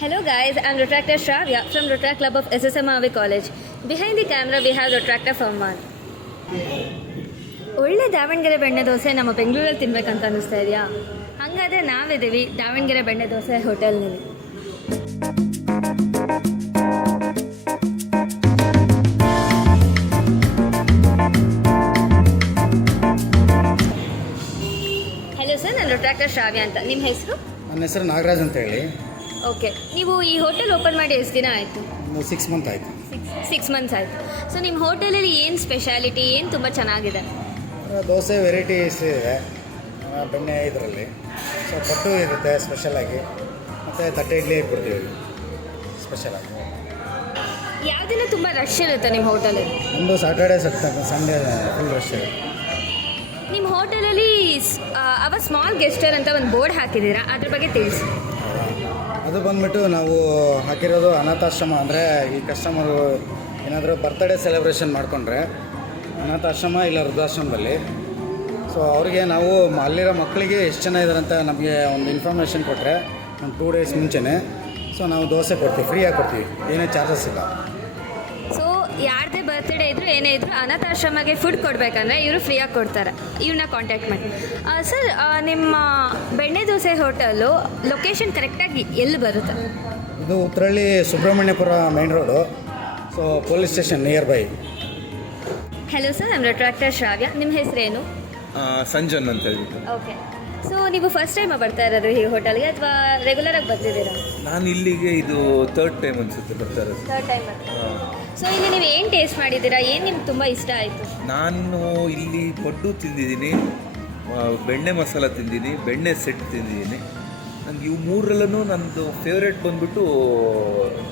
Hello guys, I'm Retractor Shravya from Retract Club of SSM Avi College. Behind the camera we have Retractor Farman. ಒಳ್ಳೆ ದಾವಣಗೆರೆ ಬೆಣ್ಣೆ ದೋಸೆ ನಮ್ಮ ಬೆಂಗಳೂರಲ್ಲಿ ತಿನ್ಬೇಕಂತ ಅನ್ನಿಸ್ತಾ ಇದೆಯಾ? ಹಾಗಾದರೆ ನಾವಿದ್ದೀವಿ ದಾವಣಗೆರೆ ಬೆಣ್ಣೆ ದೋಸೆ ಹೋಟೆಲ್ನಲ್ಲಿ. ಹಲೋ ಸರ್, ನಾನು ರಿಟ್ರಾಕ್ಟರ್ ಶ್ರಾವ್ಯ ಅಂತ. ನಿಮ್ಮ ಹೆಸರು? ನನ್ನ ಹೆಸರು ನಾಗರಾಜ್ ಅಂತ ಹೇಳಿ. ಓಕೆ, ನೀವು ಈ ಹೋಟೆಲ್ ಓಪನ್ ಮಾಡಿ ಎಷ್ಟು ದಿನ ಆಯಿತು? 6 ಮಂತ್ ಆಯಿತು. 6 ಮಂತ್ಸ್ ಆಯಿತು. ಸೊ ನಿಮ್ಮ ಹೋಟೆಲಲ್ಲಿ ಏನು ಸ್ಪೆಷಾಲಿಟಿ, ಏನು ತುಂಬ ಚೆನ್ನಾಗಿದೆ? ದೋಸೆ ವೆರೈಟೀಸ್ ಇದೆ, ಬೆಣ್ಣೆ ಇದರಲ್ಲಿ. ಸೊ ಪಟ್ಟು ಇರುತ್ತೆ ಸ್ಪೆಷಲಾಗಿ, ಮತ್ತು ತಟ್ಟೆ ಇಡ್ಲಿ ಕೊಡ್ತೀವಿ ಸ್ಪೆಷಲಾಗಿ. ಯಾವ ದಿನ ತುಂಬ ರಶ್ ಇರುತ್ತೆ ನಿಮ್ಮ ಹೋಟೆಲಲ್ಲಿ? ಒಂದು ಸಾಟರ್ಡೆ ಸಂಡೇ ಫುಲ್ ರಶ್ ಇದೆ. ನಿಮ್ಮ ಹೋಟೆಲಲ್ಲಿ ಅವ ಸ್ಮಾಲ್ ಗೆಸ್ಟರ್ ಅಂತ ಒಂದು ಬೋರ್ಡ್ ಹಾಕಿದ್ದೀರಾ, ಅದ್ರ ಬಗ್ಗೆ ತಿಳಿಸಿ. ಅದು ಬಂದುಬಿಟ್ಟು ನಾವು ಹಾಕಿರೋದು ಅನಾಥಾಶ್ರಮ. ಅಂದರೆ ಈ ಕಸ್ಟಮರು ಏನಾದರೂ ಬರ್ತ್ಡೇ ಸೆಲೆಬ್ರೇಷನ್ ಮಾಡಿಕೊಂಡ್ರೆ ಅನಾಥಾಶ್ರಮ ಇಲ್ಲ ವೃದ್ಧಾಶ್ರಮದಲ್ಲಿ, ಸೊ ಅವ್ರಿಗೆ ನಾವು ಅಲ್ಲಿರೋ ಮಕ್ಕಳಿಗೆ ಎಷ್ಟು ಜನ ಇದ್ದಾರೆ ಅಂತ ನಮಗೆ ಒಂದು ಇನ್ಫಾರ್ಮೇಷನ್ ಕೊಟ್ಟರೆ ಒಂದು 2 ಡೇಸ್ ಮುಂಚೆನೇ ಸೊ ನಾವು ದೋಸೆ ಕೊಡ್ತೀವಿ, ಫ್ರೀಯಾಗಿ ಕೊಡ್ತೀವಿ, ಏನೇ ಚಾರ್ಜಸ್ ಇಲ್ಲ. ಸೊ ಯಾರದೇ ಬರ್ತ್ಡೇ ಇದ್ದರೂ ಏನೇ ಇದ್ದರೂ ಅನಾಥಾಶ್ರಮಕ್ಕೆ ಫುಡ್ ಕೊಡಬೇಕಂದ್ರೆ ಇವರು ಫ್ರೀಯಾಗಿ ಕೊಡ್ತಾರೆ. ಇವ್ರನ್ನ ಕಾಂಟ್ಯಾಕ್ಟ್ ಮಾಡಿ. ಸರ್, ನಿಮ್ಮ ಬೆಣ್ಣೆ ದೋಸೆ ಹೋಟೆಲು ಲೊಕೇಶನ್ ಕರೆಕ್ಟಾಗಿ ಎಲ್ಲಿ ಬರುತ್ತೆ? ಇದು Uttarahalli Subramanyapura main road, so police station near by. Hello sir, ನಾನು ರಿಟ್ರಾಕ್ಟರ್ ಶ್ರಾವ್ಯ. ನಿಮ್ಮ ಹೆಸರೇನು? ಸಂಜನ್ ಅಂತ ಹೇಳ್ಬಿಟ್ಟು. ಓಕೆ, ಸೊ ನೀವು ಫಸ್ಟ್ ಟೈಮ್ ಬರ್ತಾ ಇರೋದು ಈ ಹೋಟೆಲ್ಗೆ ಅಥವಾ ರೆಗ್ಯುಲರಾಗಿ ಬರ್ತಿದ್ದೀರಾ? ನಾನು ಇಲ್ಲಿಗೆ ಇದು 3rd ಟೈಮ್ ಅನಿಸುತ್ತೆ ಬರ್ತಾ ಇರೋದು. 3rd time. ಸೊ ಇಲ್ಲಿ ನೀವು ಏನು ಟೇಸ್ಟ್ ಮಾಡಿದ್ದೀರಾ, ಏನು ನಿಮ್ಗೆ ತುಂಬ ಇಷ್ಟ ಆಯಿತು? ನಾನು ಇಲ್ಲಿ ಪಡ್ಡು ತಿಂದಿದ್ದೀನಿ, ಬೆಣ್ಣೆ ಮಸಾಲ ತಿಂದಿದ್ದೀನಿ, ಬೆಣ್ಣೆ ಸೆಟ್ ತಿಂದಿದ್ದೀನಿ. ನನಗೆ ಇವು ಮೂರರಲ್ಲೂ ನನ್ನದು ಫೇವ್ರೇಟ್ ಬಂದ್ಬಿಟ್ಟು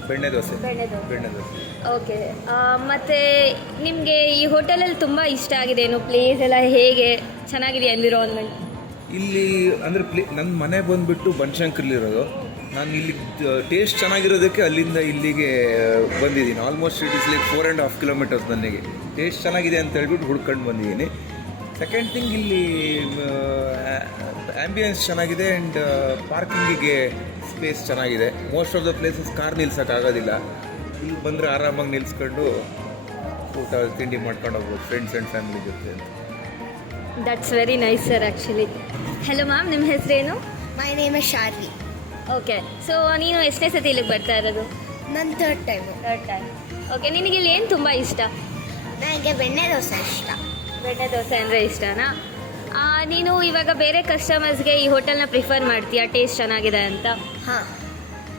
ಬೆಣ್ಣೆ ದೋಸೆ. ಬೆಣ್ಣೆ ದೋಸೆ. ಓಕೆ, ಮತ್ತು ನಿಮಗೆ ಈ ಹೋಟೆಲಲ್ಲಿ ತುಂಬ ಇಷ್ಟ ಆಗಿದೆ ಏನು? ಪ್ಲೇಸ್ ಎಲ್ಲ ಹೇಗೆ ಚೆನ್ನಾಗಿದೆ, ಎನ್ವಿರಾನ್ಮೆಂಟ್? ಇಲ್ಲಿ ಅಂದರೆ ನನ್ನ ಮನೆ ಬಂದುಬಿಟ್ಟು ಬನಶಂಕರಲ್ಲಿರೋದು. ನಾನು ಇಲ್ಲಿ ಟೇಸ್ಟ್ ಚೆನ್ನಾಗಿರೋದಕ್ಕೆ ಅಲ್ಲಿಂದ ಇಲ್ಲಿಗೆ ಬಂದಿದ್ದೀನಿ. Almost it is like 4.5 kilometres. ನನಗೆ ಟೇಸ್ಟ್ ಚೆನ್ನಾಗಿದೆ ಅಂತ ಹೇಳ್ಬಿಟ್ಟು ಹುಡ್ಕೊಂಡು ಬಂದಿದ್ದೀನಿ. ಸೆಕೆಂಡ್ ಥಿಂಗ್, ಇಲ್ಲಿ ಆ್ಯಂಬಿಯನ್ಸ್ ಚೆನ್ನಾಗಿದೆ ಆ್ಯಂಡ್ ಪಾರ್ಕಿಂಗಿಗೆ ಸ್ಪೇಸ್ ಚೆನ್ನಾಗಿದೆ. Most of the places car ನಿಲ್ಸೋಕ್ಕಾಗೋದಿಲ್ಲ. ಇಲ್ಲಿ ಬಂದರೆ ಆರಾಮಾಗಿ ನಿಲ್ಸ್ಕೊಂಡು ಊಟ ತಿಂಡಿ ಮಾಡ್ಕೊಂಡು ಹೋಗ್ಬೋದು ಫ್ರೆಂಡ್ಸ್ ಆ್ಯಂಡ್ ಫ್ಯಾಮಿಲಿ ಜೊತೆ. That's very nice sir actually. Hello ma'am, ನಿಮ್ಮ ಹೆಸರೇನು? My name is Sharvi. Okay, so ನೀನು ಎಷ್ಟನೇ ಸತಿ ಇಲ್ಲಿಗೆ ಬರ್ತಾ ಇರೋದು? ನನ್ನ 3rd time. 3rd time. Okay, ನಿನಗೆ ಇಲ್ಲಿ ಏನು ತುಂಬ ಇಷ್ಟ? ನನಗೆ ಬೆಣ್ಣೆ ದೋಸೆ ಇಷ್ಟ. ಬೆಣ್ಣೆ ದೋಸೆ ಅಂದರೆ ಇಷ್ಟನಾ? ನೀನು ಇವಾಗ ಬೇರೆ ಕಸ್ಟಮರ್ಸ್ಗೆ ಈ ಹೋಟೆಲ್ನ ಪ್ರಿಫರ್ ಮಾಡ್ತೀಯಾ ಟೇಸ್ಟ್ ಚೆನ್ನಾಗಿದೆ ಅಂತ? ಹಾಂ.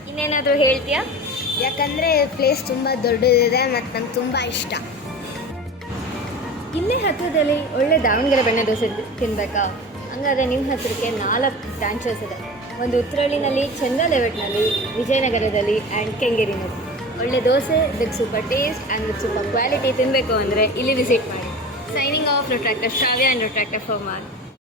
ಇನ್ನೇನಾದರೂ ಹೇಳ್ತೀಯಾ? ಯಾಕಂದರೆ ಪ್ಲೇಸ್ ತುಂಬ ದೊಡ್ಡದಿದೆ ಮತ್ತು ನಂಗೆ ತುಂಬ ಇಷ್ಟ. ಇಲ್ಲೇ ಹತ್ತಿರದಲ್ಲಿ ಒಳ್ಳೆ ದಾವಣಗೆರೆ ಬೆಣ್ಣೆ ದೋಸೆ ತಿನ್ನಬೇಕಾ? ಹಂಗಾದರೆ ನಿಮ್ಮ ಹತ್ತಿರಕ್ಕೆ 4 ಬ್ರಾಂಚಸ್ ಇದೆ. ಒಂದು ಉತ್ತರಹಳ್ಳಿನಲ್ಲಿ, ಚಂದ್ರ ಲೆವೆಟ್ನಲ್ಲಿ, ವಿಜಯನಗರದಲ್ಲಿ ಆ್ಯಂಡ್ ಕೆಂಗೇರಿನಲ್ಲಿ. ಒಳ್ಳೆ dosa with super taste and with super quality ತಿನ್ನಬೇಕು ಅಂದರೆ ಇಲ್ಲಿ ವಿಸಿಟ್ ಮಾಡಿ. Signing off retractor Shravya and retractor farmer.